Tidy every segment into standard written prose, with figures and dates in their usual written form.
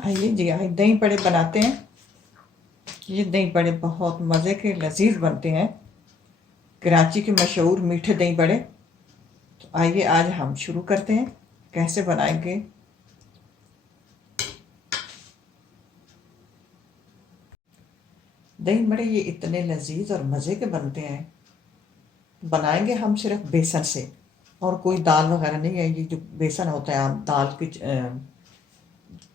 आइए जी, आइए दही बड़े बनाते हैं। ये दही बड़े बहुत मज़े के लजीज बनते हैं, कराची के मशहूर मीठे दही बड़े। तो आइए आज हम शुरू करते हैं कैसे बनाएंगे। दही बड़े ये इतने लजीज और मज़े के बनते हैं। बनाएंगे हम सिर्फ बेसन से, और कोई दाल वगैरह नहीं है। ये जो बेसन होता है आम दाल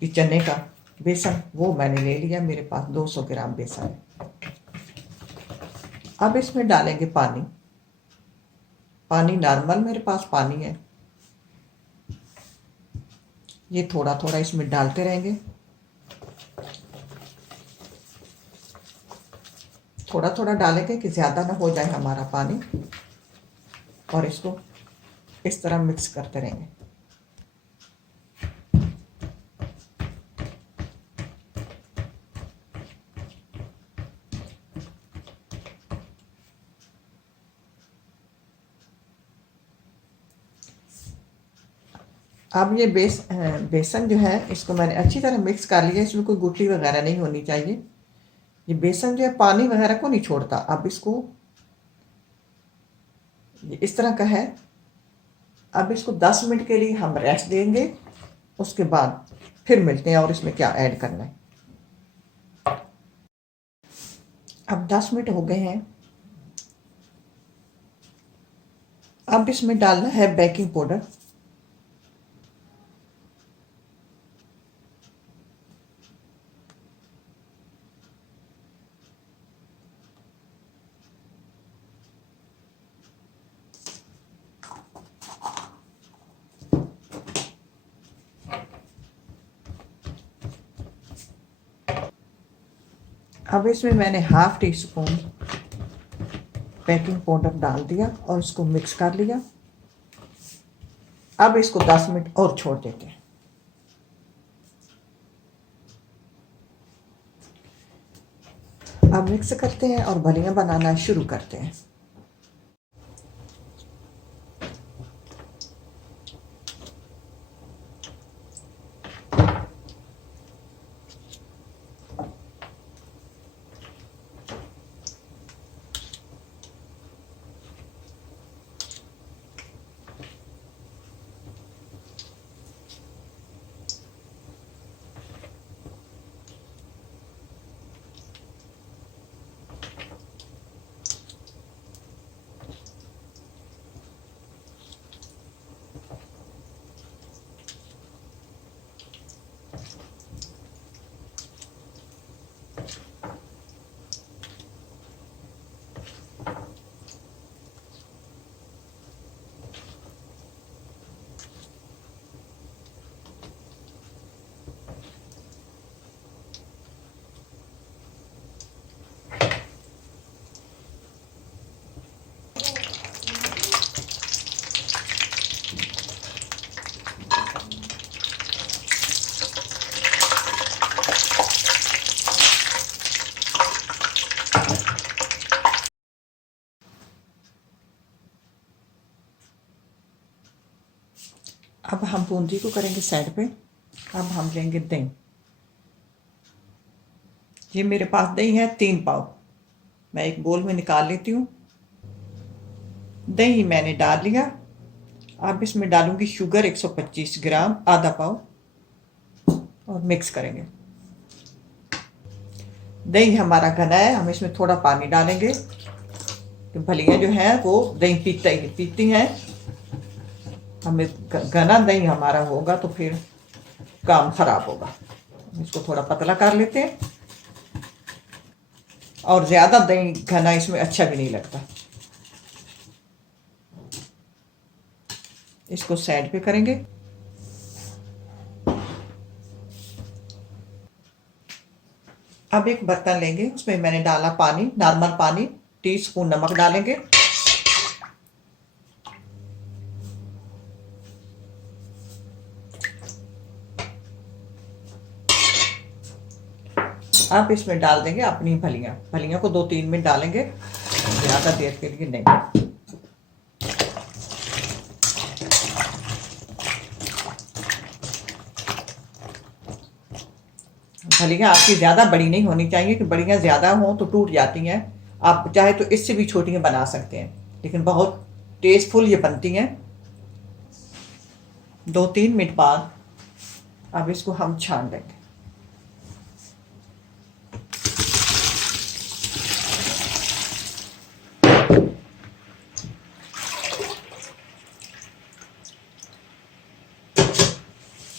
की चने का बेसन, वो मैंने ले लिया। मेरे पास 200 ग्राम बेसन है। अब इसमें डालेंगे पानी। पानी नॉर्मल मेरे पास पानी है। ये थोड़ा थोड़ा इसमें डालते रहेंगे। थोड़ा थोड़ा डालेंगे कि ज़्यादा ना हो जाए हमारा पानी, और इसको इस तरह मिक्स करते रहेंगे। अब ये बेसन जो है, इसको मैंने अच्छी तरह मिक्स कर लिया। इसमें कोई गुठली वगैरह नहीं होनी चाहिए। ये बेसन जो है पानी वगैरह को नहीं छोड़ता। अब इसको इस तरह का है। अब इसको 10 मिनट के लिए हम रेस्ट देंगे। उसके बाद फिर मिलते हैं और इसमें क्या ऐड करना है। अब 10 मिनट हो गए हैं। अब इसमें डालना है बेकिंग पाउडर। अब इसमें मैंने half tea spoon baking powder डाल दिया और इसको मिक्स कर लिया। अब इसको 10 मिनट और छोड़ देते हैं। अब मिक्स करते हैं और बलियां बनाना शुरू करते हैं। अब हम बूंदी को करेंगे साइड पे। अब हम लेंगे दही। ये मेरे पास दही है 3 पाव। मैं एक बोल में निकाल लेती हूँ। दही मैंने डाल लिया। अब इसमें डालूंगी शुगर 125 ग्राम, आधा पाव, और मिक्स करेंगे। दही हमारा घना है, हम इसमें थोड़ा पानी डालेंगे। तो भलियाँ जो हैं वो दही पीती हैं। हमें घना दही हमारा होगा तो फिर काम खराब होगा। इसको थोड़ा पतला कर लेते हैं, और ज़्यादा दही घना इसमें अच्छा भी नहीं लगता। इसको साइड पे करेंगे। अब एक बर्तन लेंगे, उसमें मैंने डाला पानी, नॉर्मल पानी। टीस्पून नमक डालेंगे। अब इसमें डाल देंगे अपनी फलियां। फलियां को 2-3 मिनट डालेंगे, ज़्यादा देर के लिए नहीं। फलियाँ आपकी ज़्यादा बड़ी नहीं होनी चाहिए कि बड़ियाँ ज़्यादा हों तो टूट जाती हैं। आप चाहे तो इससे भी छोटियाँ बना सकते हैं, लेकिन बहुत टेस्टफुल ये बनती हैं। 2-3 मिनट बाद अब इसको हम छान लेंगे।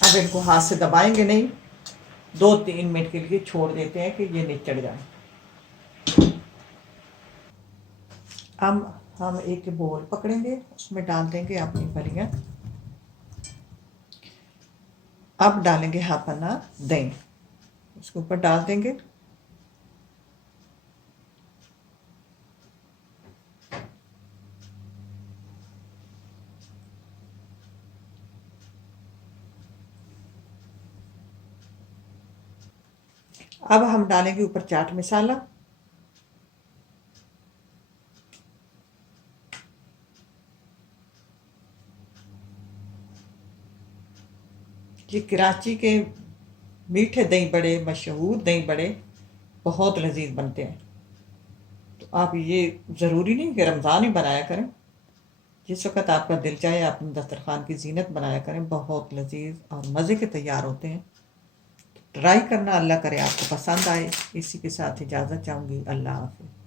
अब इनको हाथ से दबाएंगे नहीं, 2-3 मिनट के लिए छोड़ देते हैं कि ये निचड़ जाए। हम एक बोल पकड़ेंगे, उसमें डाल देंगे अपनी फलियाँ। अब डालेंगे हाफ पन्ना दही, उसके ऊपर डाल देंगे। अब हम डालेंगे ऊपर चाट मसाला। ये कराची के मीठे दही बड़े, मशहूर दही बड़े बहुत लजीज बनते हैं। तो आप ये ज़रूरी नहीं कि रमज़ान ही बनाया करें, जिस वक़्त आपका दिल चाहे अपने दस्तरखान की ज़ीनत बनाया करें। बहुत लजीज और मज़े के तैयार होते हैं। ट्राई करना, अल्लाह करे आपको पसंद आए। इसी के साथ इजाज़त चाहूँगी। अल्लाह हाफ़िज़।